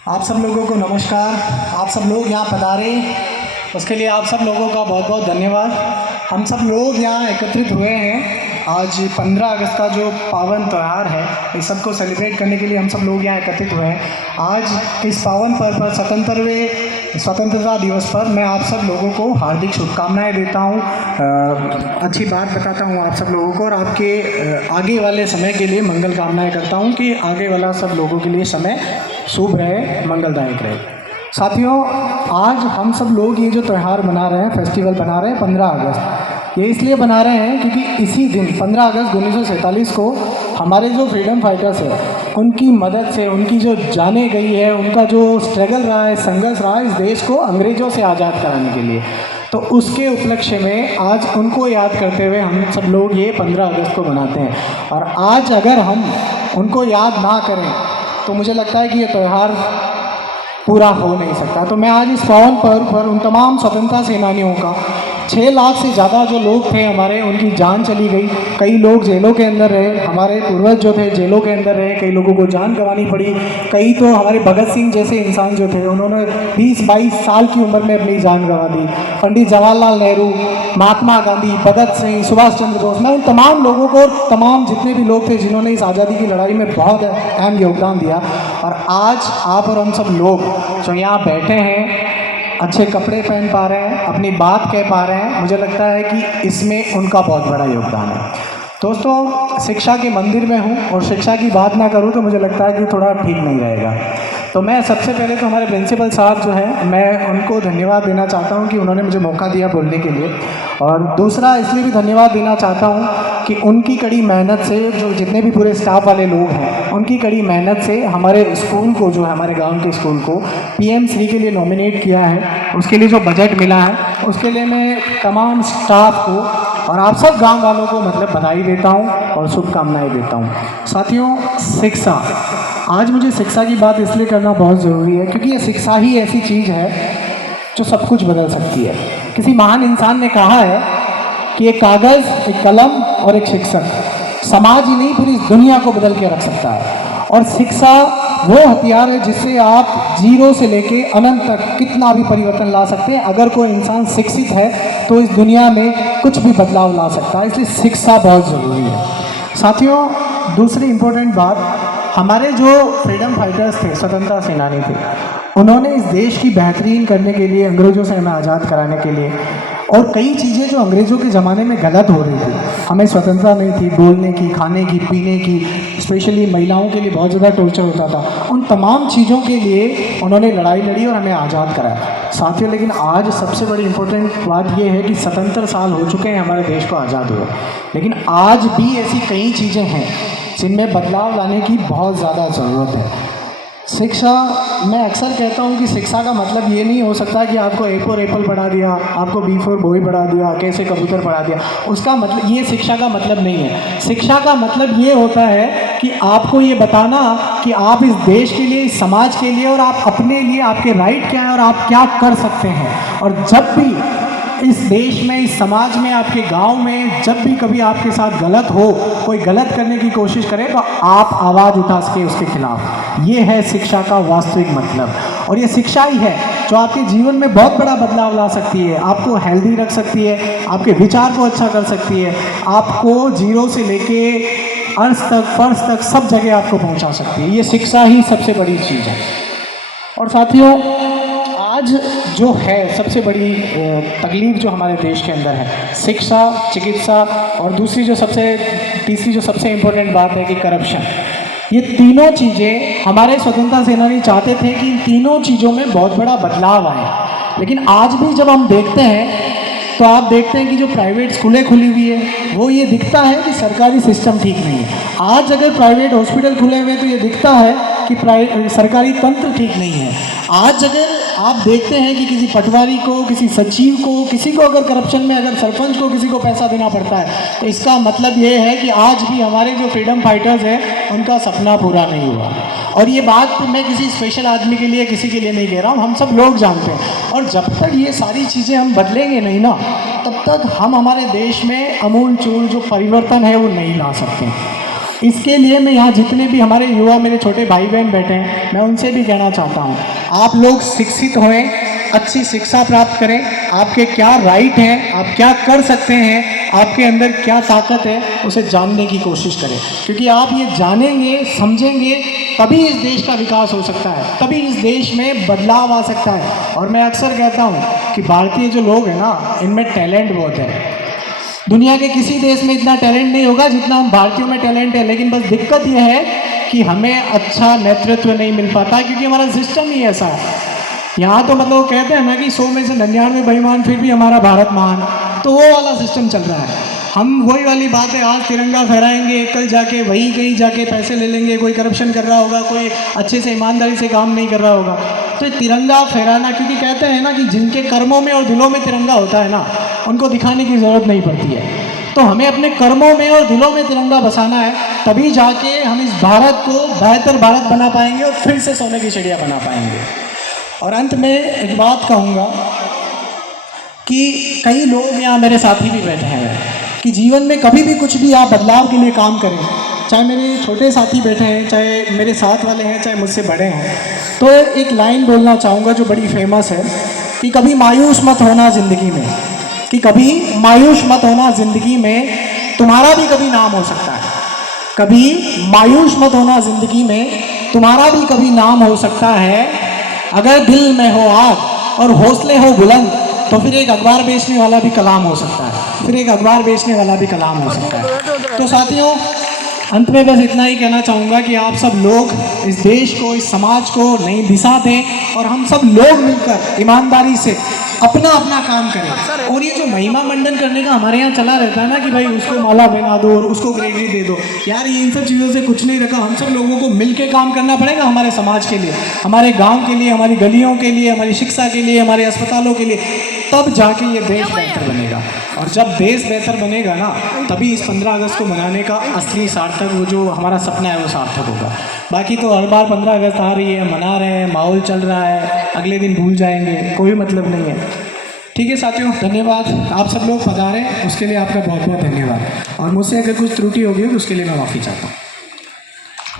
आप सब लोगों को नमस्कार। आप सब लोग यहाँ पधारे, उसके लिए आप सब लोगों का बहुत बहुत धन्यवाद। हम सब लोग यहाँ एकत्रित हुए हैं आज 15 अगस्त का जो पावन त्यौहार है, इस सब को सेलिब्रेट करने के लिए हम सब लोग यहाँ एकत्रित हुए हैं। आज इस पावन पर्व पर स्वतंत्रता दिवस पर मैं आप सब लोगों को हार्दिक शुभकामनाएं देता हूँ। अच्छी बात बताता हूँ आप सब लोगों को, और आपके आगे वाले समय के लिए मंगल कामनाएं करता हूँ कि आगे वाला सब लोगों के लिए समय शुभ रहे, मंगलदायक रहे। साथियों, आज हम सब लोग ये जो त्यौहार मना रहे हैं, फेस्टिवल मना रहे हैं 15 अगस्त, ये इसलिए बना रहे हैं क्योंकि इसी दिन 15 अगस्त 1947 को हमारे जो फ्रीडम फाइटर्स हैं, उनकी मदद से, उनकी जो जाने गई है, उनका जो स्ट्रगल रहा है, संघर्ष रहा है इस देश को अंग्रेज़ों से आज़ाद कराने के लिए, तो उसके उपलक्ष्य में आज उनको याद करते हुए हम सब लोग ये 15 अगस्त को मनाते हैं। और आज अगर हम उनको याद ना करें तो मुझे लगता है कि ये त्यौहार पूरा हो नहीं सकता। तो मैं आज इस पावन पर्व पर उन तमाम स्वतंत्रता सेनानियों का, 6 लाख से ज़्यादा जो लोग थे हमारे, उनकी जान चली गई, कई लोग जेलों के अंदर रहे, हमारे पूर्वज जो थे जेलों के अंदर रहे, कई लोगों को जान गंवानी पड़ी, कई तो हमारे भगत सिंह जैसे इंसान जो थे उन्होंने 20-22 साल की उम्र में अपनी जान गंवा दी, पंडित जवाहरलाल नेहरू, महात्मा गांधी, भगत सिंह, सुभाष चंद्र बोस, मैं उन तमाम लोगों को, तमाम जितने भी लोग थे जिन्होंने इस आज़ादी की लड़ाई में बहुत अहम योगदान दिया। और आज आप और हम सब लोग जो यहाँ बैठे हैं, अच्छे कपड़े पहन पा रहे हैं, अपनी बात कह पा रहे हैं, मुझे लगता है कि इसमें उनका बहुत बड़ा योगदान है। दोस्तों, शिक्षा के मंदिर में हूँ और शिक्षा की बात ना करूँ तो मुझे लगता है कि थोड़ा ठीक नहीं रहेगा। तो मैं सबसे पहले तो हमारे प्रिंसिपल साहब जो हैं, मैं उनको धन्यवाद देना चाहता हूँ कि उन्होंने मुझे मौका दिया बोलने के लिए। और दूसरा इसलिए भी धन्यवाद देना चाहता हूँ कि उनकी कड़ी मेहनत से, जो जितने भी पूरे स्टाफ वाले लोग हैं, उनकी कड़ी मेहनत से हमारे स्कूल को, जो है हमारे गांव के स्कूल को PM श्री के लिए नॉमिनेट किया है। उसके लिए जो बजट मिला है, उसके लिए मैं तमाम स्टाफ को और आप सब गांव वालों को बधाई देता हूं और शुभकामनाएं देता हूं। साथियों, शिक्षा, आज मुझे शिक्षा की बात इसलिए करना बहुत ज़रूरी है क्योंकि ये शिक्षा ही ऐसी चीज़ है जो सब कुछ बदल सकती है। किसी महान इंसान ने कहा है कि एक कागज़, एक कलम और एक शिक्षक समाज ही नहीं पूरी दुनिया को बदल के रख सकता है। और शिक्षा वो हथियार है जिससे आप जीरो से लेके अनंत तक कितना भी परिवर्तन ला सकते हैं। अगर कोई इंसान शिक्षित है तो इस दुनिया में कुछ भी बदलाव ला सकता है, इसलिए शिक्षा बहुत ज़रूरी है। साथियों, दूसरी इम्पोर्टेंट बात, हमारे जो फ्रीडम फाइटर्स थे, स्वतंत्रता सेनानी थे, उन्होंने इस देश की बेहतरीन करने के लिए, अंग्रेज़ों से हमें आज़ाद कराने के लिए, और कई चीज़ें जो अंग्रेज़ों के ज़माने में गलत हो रही थी, हमें स्वतंत्रता नहीं थी बोलने की, खाने की, पीने की, स्पेशली महिलाओं के लिए बहुत ज़्यादा टॉर्चर होता था, उन तमाम चीज़ों के लिए उन्होंने लड़ाई लड़ी और हमें आज़ाद कराया। साथियों, लेकिन आज सबसे बड़ी इम्पोर्टेंट बात यह है कि 77 साल हो चुके हैं हमारे देश को आज़ाद हुए, लेकिन आज भी ऐसी कई चीज़ें हैं जिनमें बदलाव लाने की बहुत ज़्यादा ज़रूरत है। शिक्षा, मैं अक्सर कहता हूँ कि शिक्षा का मतलब ये नहीं हो सकता कि आपको A फॉर एप्पल पढ़ा दिया, आपको B फॉर बॉय पढ़ा दिया, कैसे कबूतर पढ़ा दिया, उसका मतलब, ये शिक्षा का मतलब नहीं है। शिक्षा का मतलब ये होता है कि आपको ये बताना कि आप इस देश के लिए, इस समाज के लिए और आप अपने लिए, आपके राइट क्या है और आप क्या कर सकते हैं। और जब भी इस देश में, इस समाज में, आपके गांव में जब भी कभी आपके साथ गलत हो, कोई गलत करने की कोशिश करे, तो आप आवाज़ उठा सके उसके खिलाफ। ये है शिक्षा का वास्तविक मतलब। और ये शिक्षा ही है जो आपके जीवन में बहुत बड़ा बदलाव ला सकती है, आपको हेल्दी रख सकती है, आपके विचार को अच्छा कर सकती है, आपको जीरो से लेके अर्श तक, फर्श तक, सब जगह आपको पहुंचा सकती है। ये शिक्षा ही सबसे बड़ी चीज़ है। और साथियों, आज जो है सबसे बड़ी तकलीफ जो हमारे देश के अंदर है, शिक्षा, चिकित्सा, और दूसरी जो तीसरी जो सबसे इम्पोर्टेंट बात है कि करप्शन। ये तीनों चीज़ें हमारे स्वतंत्रता सेनानी चाहते थे कि इन तीनों चीज़ों में बहुत बड़ा बदलाव आए, लेकिन आज भी जब हम देखते हैं तो आप देखते हैं कि जो प्राइवेट स्कूलें खुली हुई है, वो ये दिखता है कि सरकारी सिस्टम ठीक नहीं है। आज अगर प्राइवेट हॉस्पिटल खुले हुए तो ये दिखता है कि सरकारी तंत्र ठीक नहीं है। आज अगर आप देखते हैं कि किसी पटवारी को, किसी सचिव को, किसी को अगर करप्शन में, अगर सरपंच को किसी को पैसा देना पड़ता है, तो इसका मतलब ये है कि आज भी हमारे जो फ्रीडम फाइटर्स हैं उनका सपना पूरा नहीं हुआ। और ये बात मैं किसी स्पेशल आदमी के लिए, किसी के लिए नहीं कह रहा हूँ, हम सब लोग जानते हैं। और जब तक ये सारी चीज़ें हम बदलेंगे नहीं ना, तब तक हम हमारे देश में अमूलचूल जो परिवर्तन है वो नहीं ला सकते। इसके लिए मैं यहाँ जितने भी हमारे युवा मेरे छोटे भाई बहन बैठे हैं, मैं उनसे भी कहना चाहता हूँ, आप लोग शिक्षित होएं, अच्छी शिक्षा प्राप्त करें, आपके क्या राइट हैं, आप क्या कर सकते हैं, आपके अंदर क्या ताकत है, उसे जानने की कोशिश करें। क्योंकि आप ये जानेंगे, समझेंगे, तभी इस देश का विकास हो सकता है, तभी इस देश में बदलाव आ सकता है। और मैं अक्सर कहता हूँ कि भारतीय जो लोग हैं ना, इनमें टैलेंट बहुत है। दुनिया के किसी देश में इतना टैलेंट नहीं होगा जितना हम भारतीयों में टैलेंट है, लेकिन बस दिक्कत यह है कि हमें अच्छा नेतृत्व नहीं मिल पाता, क्योंकि हमारा सिस्टम ही ऐसा है। यहाँ तो मतलब कहते हैं ना कि 100 में से 99 बेईमान, फिर भी हमारा भारत महान, तो वो वाला सिस्टम चल रहा है। हम वही वाली बात है, आज तिरंगा फहराएंगे, कल जाके वही कहीं जाके पैसे ले लेंगे, कोई करप्शन कर रहा होगा, कोई अच्छे से ईमानदारी से काम नहीं कर रहा होगा। तो तिरंगा फहराना, क्योंकि कहते हैं ना कि जिनके कर्मों में और दिलों में तिरंगा होता है ना, उनको दिखाने की ज़रूरत नहीं पड़ती है। तो हमें अपने कर्मों में और दिलों में तिरंगा बसाना है, तभी जाके हम इस भारत को बेहतर भारत बना पाएंगे और फिर से सोने की चिड़िया बना पाएंगे। और अंत में एक बात कहूँगा कि कई लोग यहाँ मेरे साथी भी बैठे हैं कि जीवन में कभी भी कुछ भी आप बदलाव के लिए काम करें, चाहे मेरे छोटे साथी बैठे हैं, चाहे मेरे साथ वाले हैं, चाहे मुझसे बड़े हैं, तो एक लाइन बोलना चाहूँगा जो बड़ी फेमस है कि कभी मायूस मत होना ज़िंदगी में, कि कभी मायूस मत होना ज़िंदगी में, तुम्हारा भी कभी नाम हो सकता है। कभी मायूस मत होना ज़िंदगी में, तुम्हारा भी कभी नाम हो सकता है। अगर दिल में हो आग और हौसले हो बुलंद, तो फिर एक अखबार बेचने वाला भी कलाम हो सकता है, फिर एक अखबार बेचने वाला भी कलाम हो सकता है। तो साथियों, अंत में बस इतना ही कहना चाहूँगा कि आप सब लोग इस देश को, इस समाज को नई दिशा दें और हम सब लोग मिलकर ईमानदारी से अपना अपना काम करें। और ये जो महिमा मंडन करने का हमारे यहाँ चला रहता है ना कि भाई उसको माला पहना दो और उसको ग्रेडरी दे दो, यार ये इन सब चीज़ों से कुछ नहीं रखा। हम सब लोगों को मिल के काम करना पड़ेगा, हमारे समाज के लिए, हमारे गाँव के लिए, हमारी गलियों के लिए, हमारी शिक्षा के लिए, हमारे अस्पतालों के लिए, तब जाके ये देश बेहतर बनेगा। और जब देश बेहतर बनेगा ना, तभी इस 15 अगस्त को मनाने का असली सार्थक, वो जो हमारा सपना है वो सार्थक होगा। बाकी तो हर बार 15 अगस्त आ रही है, मना रहे हैं, माहौल चल रहा है, अगले दिन भूल जाएंगे, कोई मतलब नहीं है। ठीक है साथियों, धन्यवाद। आप सब लोग पधारें, उसके लिए आपका बहुत बहुत धन्यवाद। और मुझसे अगर कुछ त्रुटि होगी तो उसके लिए मैं माफ़ी चाहता हूँ।